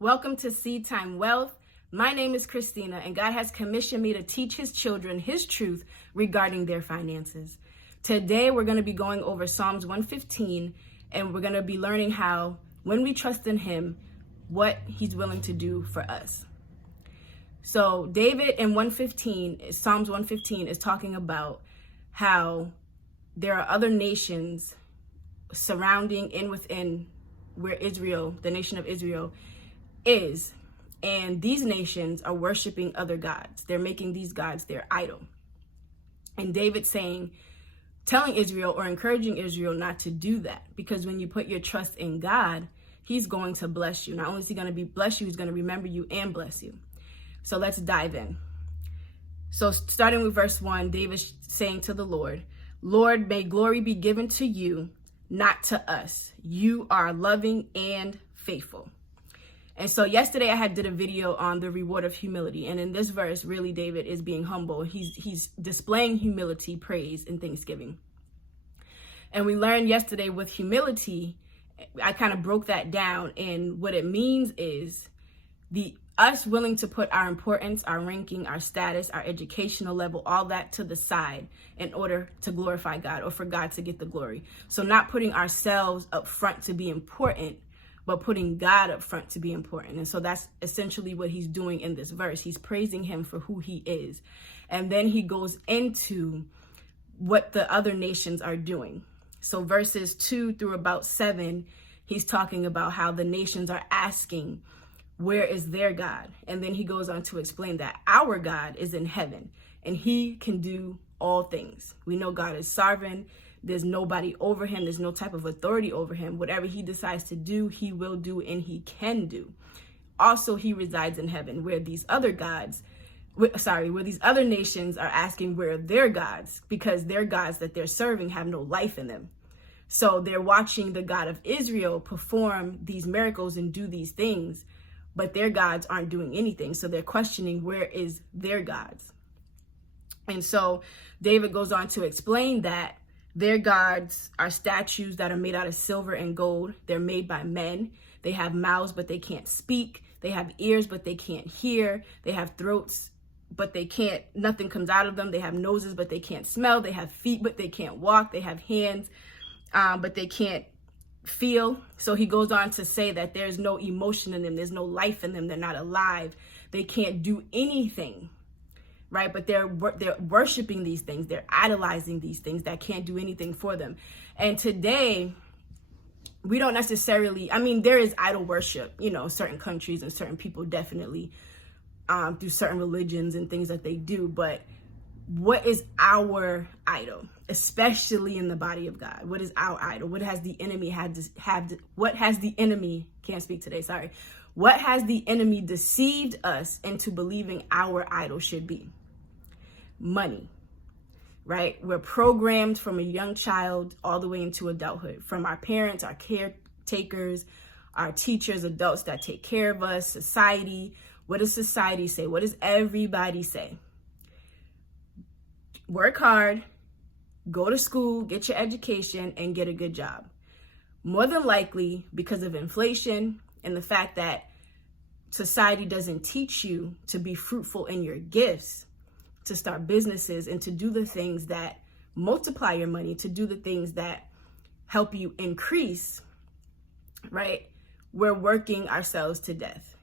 Welcome to Seed Time Wealth. My name is Christina, and God has commissioned me to teach his children his truth regarding their finances. Today, we're going to be going over Psalms 115, and we're going to be learning how, when we trust in him, what he's willing to do for us. So David in Psalms 115 is talking about how there are other nations surrounding and within where Israel, the nation of Israel, is. And these nations are worshiping other gods. They're making these gods their idol. And David's telling Israel or encouraging Israel not to do that, because when you put your trust in God, he's going to bless you. Not only is he going to bless you, he's going to remember you and bless you. So let's dive in. So starting with verse 1, David's saying to the Lord, "Lord, may glory be given to you, not to us. You are loving and faithful." And so yesterday I did a video on the reward of humility. And in this verse, really, David is being humble. He's displaying humility, praise, and thanksgiving. And we learned yesterday with humility, I kind of broke that down. And what it means is us willing to put our importance, our ranking, our status, our educational level, all that to the side in order to glorify God or for God to get the glory. So not putting ourselves up front to be important, but putting God up front to be important. And so that's essentially what he's doing in this verse. He's praising him for who he is. And then he goes into what the other nations are doing. So verses 2 through about 7, he's talking about how the nations are asking, where is their God? And then he goes on to explain that our God is in heaven and he can do all things. We know God is sovereign. There's nobody over him. There's no type of authority over him. Whatever he decides to do, he will do and he can do. Also, he resides in heaven, where these other nations are asking where are their gods, because their gods that they're serving have no life in them. So they're watching the God of Israel perform these miracles and do these things, but their gods aren't doing anything. So they're questioning where is their gods. And so David goes on to explain that their gods are statues that are made out of silver and gold. They're made by men. They have mouths, but they can't speak. They have ears, but they can't hear. They have throats, but nothing comes out of them. They have noses, but they can't smell. They have feet, but they can't walk. They have hands, but they can't feel. So he goes on to say that there's no emotion in them. There's no life in them. They're not alive. They can't do anything. Right? But they're worshiping these things. They're idolizing these things that can't do anything for them. And today, we don't necessarily, there is idol worship, certain countries and certain people definitely through certain religions and things that they do. But what is our idol, especially in the body of God? What is our idol? What has the enemy what has the enemy deceived us into believing our idol should be? Money, right? We're programmed from a young child all the way into adulthood, from our parents, our caretakers, our teachers, adults that take care of us, society. What does society say? What does everybody say? Work hard, go to school, get your education, and get a good job. More than likely, because of inflation and the fact that society doesn't teach you to be fruitful in your gifts, to start businesses and to do the things that multiply your money, to do the things that help you increase, right? We're working ourselves to death.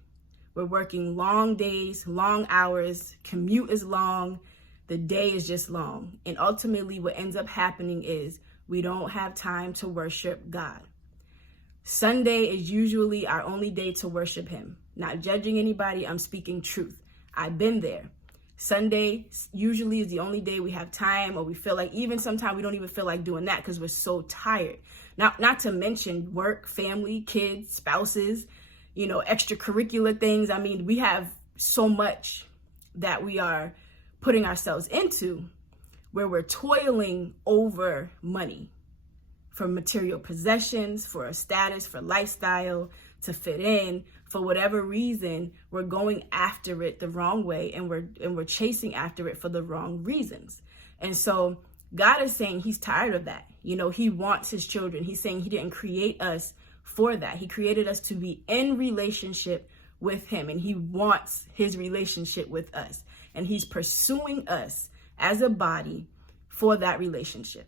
We're working long days, long hours, commute is long, the day is just long. And ultimately what ends up happening is we don't have time to worship God. Sunday is usually our only day to worship him. Not judging anybody, I'm speaking truth. I've been there. Sunday usually is the only day we have time, or we feel like, even sometimes we don't even feel like doing that because we're so tired. Not to mention work, family, kids, spouses, extracurricular things. We have so much that we are putting ourselves into where we're toiling over money, for material possessions, for a status, for lifestyle, to fit in. For whatever reason, we're going after it the wrong way, and we're chasing after it for the wrong reasons. And so God is saying he's tired of that. He wants his children. He's saying he didn't create us for that. He created us to be in relationship with him, and he wants his relationship with us, and he's pursuing us as a body for that relationship.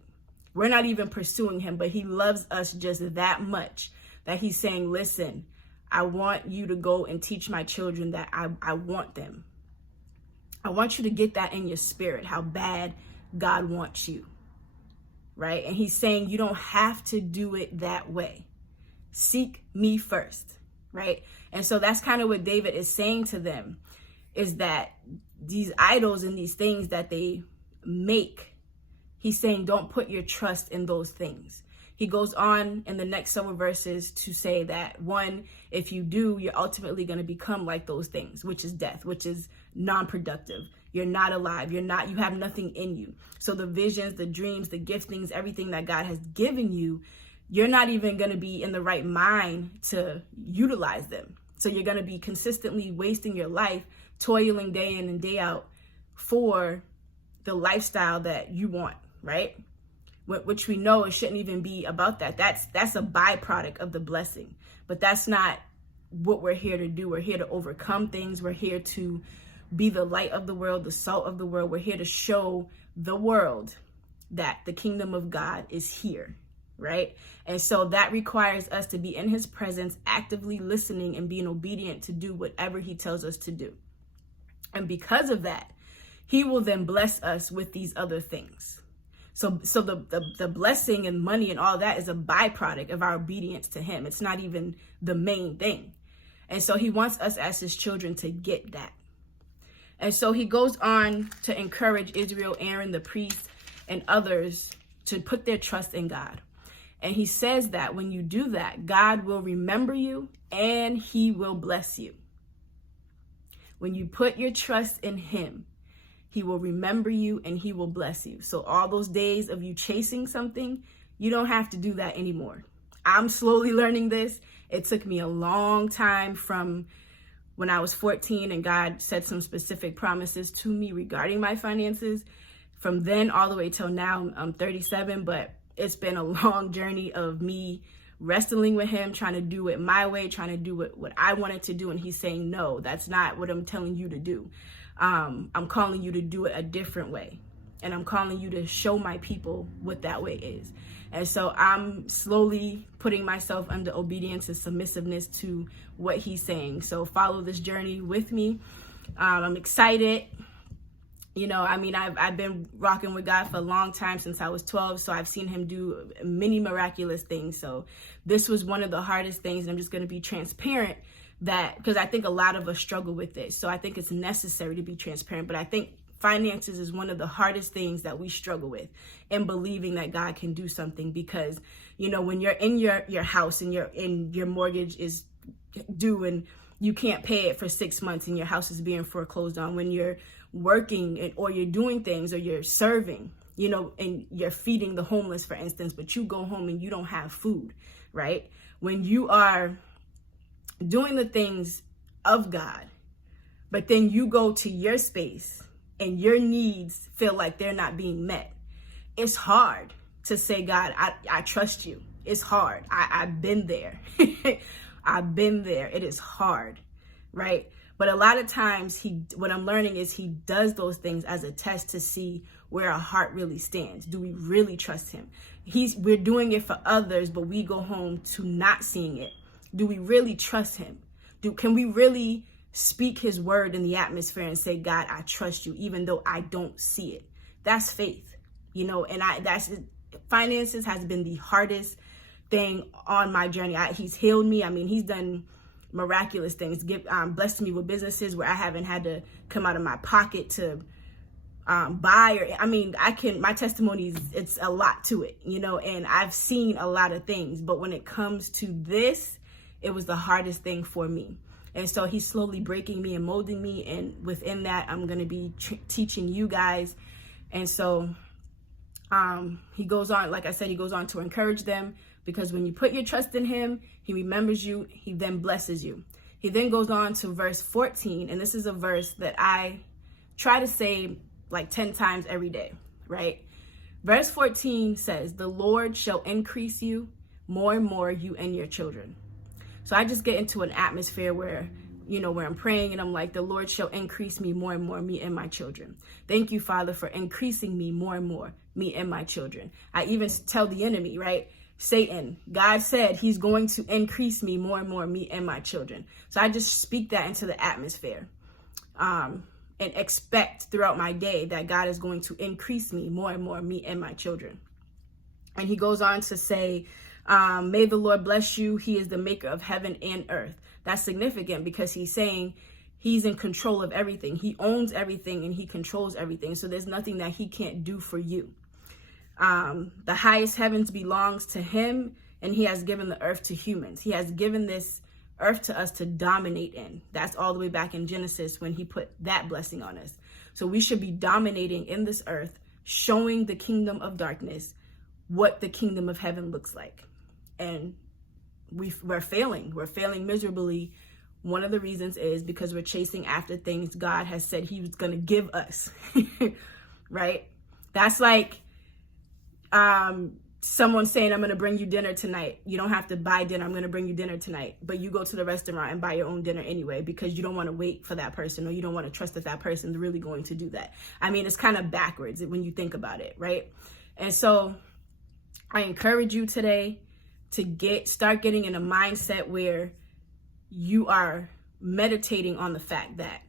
We're not even pursuing him, but he loves us just that much that he's saying, listen, I want you to go and teach my children that I want them. I want you to get that in your spirit, how bad God wants you, right? And he's saying you don't have to do it that way. Seek me first, right? And so that's kind of what David is saying to them, is that these idols and these things that they make, he's saying don't put your trust in those things. He goes on in the next several verses to say that, one, if you do, you're ultimately going to become like those things, which is death, which is non-productive. You're not alive. You have nothing in you. So the visions, the dreams, the giftings, everything that God has given you, you're not even going to be in the right mind to utilize them. So you're going to be consistently wasting your life, toiling day in and day out for the lifestyle that you want, right? Which we know it shouldn't even be about that. That's a byproduct of the blessing. But that's not what we're here to do. We're here to overcome things. We're here to be the light of the world, the salt of the world. We're here to show the world that the kingdom of God is here, right? And so that requires us to be in his presence, actively listening and being obedient to do whatever he tells us to do. And because of that, he will then bless us with these other things. So the blessing and money and all that is a byproduct of our obedience to him. It's not even the main thing. And so he wants us as his children to get that. And so he goes on to encourage Israel, Aaron, the priest, and others to put their trust in God. And he says that when you do that, God will remember you and he will bless you. When you put your trust in him, he will remember you and he will bless you. So all those days of you chasing something, you don't have to do that anymore. I'm slowly learning this. It took me a long time from when I was 14 and God said some specific promises to me regarding my finances. From then all the way till now, I'm 37, but it's been a long journey of me wrestling with him, trying to do it my way, trying to do it what I wanted to do. And he's saying, no, that's not what I'm telling you to do. I'm calling you to do it a different way. And I'm calling you to show my people what that way is. And so I'm slowly putting myself under obedience and submissiveness to what he's saying. So follow this journey with me. I'm excited. I've been rocking with God for a long time, since I was 12. So I've seen him do many miraculous things. So this was one of the hardest things. And I'm just going to be transparent because I think a lot of us struggle with this. So I think it's necessary to be transparent. But I think finances is one of the hardest things that we struggle with, in believing that God can do something. Because, when you're in your house and your mortgage is due and you can't pay it for 6 months and your house is being foreclosed on, when you're working or you're doing things or you're serving, and you're feeding the homeless, for instance, but you go home and you don't have food, right? When you are doing the things of God, but then you go to your space and your needs feel like they're not being met, it's hard to say, God, I trust you. It's hard. I've been there. I've been there. It is hard, right? But a lot of times what I'm learning is he does those things as a test to see where our heart really stands. Do we really trust him? We're doing it for others, but we go home to not seeing it. Do we really trust him? Can we really speak his word in the atmosphere and say, God, I trust you, even though I don't see it? That's faith, finances has been the hardest thing on my journey. He's healed me. He's done miraculous things, blessed me with businesses where I haven't had to come out of my pocket to buy, my testimony it's a lot to it, and I've seen a lot of things, but when it comes to this, it was the hardest thing for me. And so he's slowly breaking me and molding me, and within that, I'm going to be teaching you guys. And so he goes on, like I said, he goes on to encourage them, because when you put your trust in him, he remembers you, he then blesses you. He then goes on to verse 14, and this is a verse that I try to say like 10 times every day, right? Verse 14 says, the Lord shall increase you more and more, you and your children. So I just get into an atmosphere where where I'm praying and I'm like, the Lord shall increase me more and more, me and my children. Thank you, Father, for increasing me more and more, me and my children. I even tell the enemy, right? Satan, God said he's going to increase me more and more, me and my children. So I just speak that into the atmosphere and expect throughout my day that God is going to increase me more and more, me and my children. And he goes on to say, may the Lord bless you. He is the maker of heaven and earth. That's significant because he's saying he's in control of everything. He owns everything and he controls everything. So there's nothing that he can't do for you. The highest heavens belongs to him, and he has given the earth to humans. He has given this earth to us to dominate in. That's all the way back in Genesis when he put that blessing on us. So we should be dominating in this earth, showing the kingdom of darkness what the kingdom of heaven looks like. And we're failing. We're failing miserably. One of the reasons is because we're chasing after things God has said he was going to give us, right? That's like someone saying, I'm going to bring you dinner tonight. You don't have to buy dinner. I'm going to bring you dinner tonight. But you go to the restaurant and buy your own dinner anyway, because you don't want to wait for that person, or you don't want to trust that that person is really going to do that. I mean, it's kind of backwards when you think about it, right? And so I encourage you today to start getting in a mindset where you are meditating on the fact that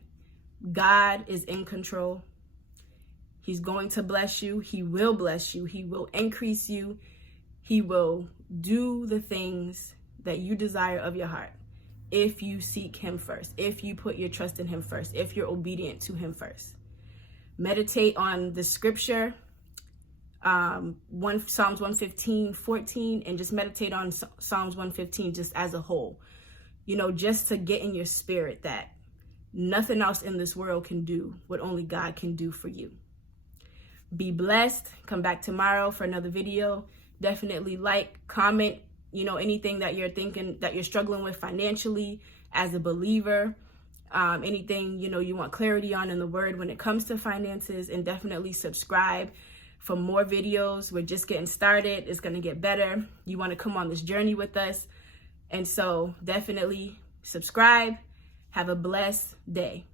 God is in control. He's going to bless you. He will bless you. He will increase you. He will do the things that you desire of your heart if you seek him first, if you put your trust in him first, if you're obedient to him first. Meditate on the scripture, Psalms 115:14, and just meditate on Psalms 115 just as a whole, just to get in your spirit that nothing else in this world can do what only God can do for you. Be blessed. Come back tomorrow for another video. Definitely like, comment, anything that you're thinking that you're struggling with financially as a believer, anything, you want clarity on in the word when it comes to finances, and definitely subscribe for more videos. We're just getting started. It's going to get better. You want to come on this journey with us. And so definitely subscribe. Have a blessed day.